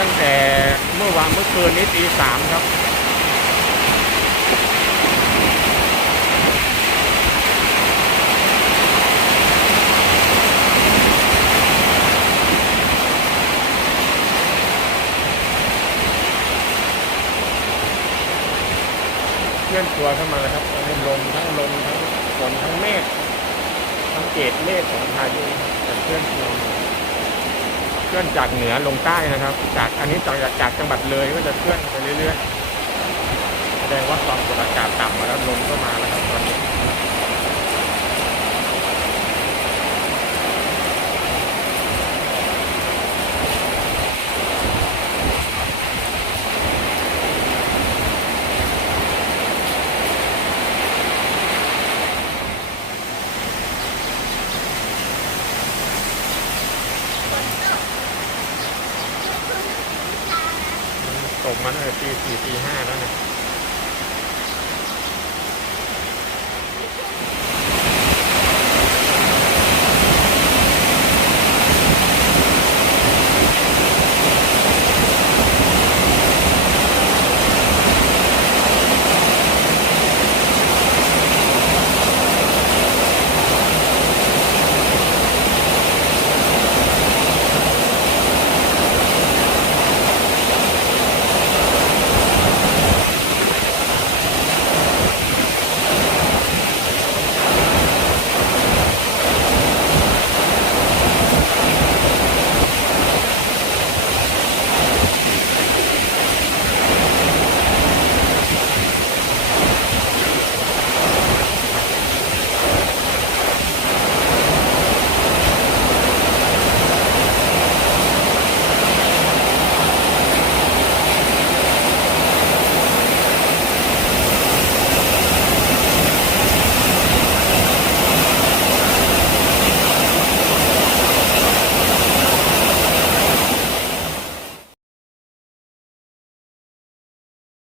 ตั้งแต่เมื่อคืนนี้ตี 3ครับเคลื่อนตัวเข้ามาแล้วครับลมทั้งฝนทั้งเมฆทั้งเกล็ดเมฆของพายุจะเคลื่อนตัวเคลื่อนจากเหนือลงใต้นะครับจากอันนี้จากจังหวัดเลยก็จะเคลื่อนไปเรื่อยๆแสดงว่าความกดอากาศต่ำมาแล้วลมก็มาแล้วครับตอนนี้ตกมาตั้งแต่ตี 4ตี 5แล้วนะ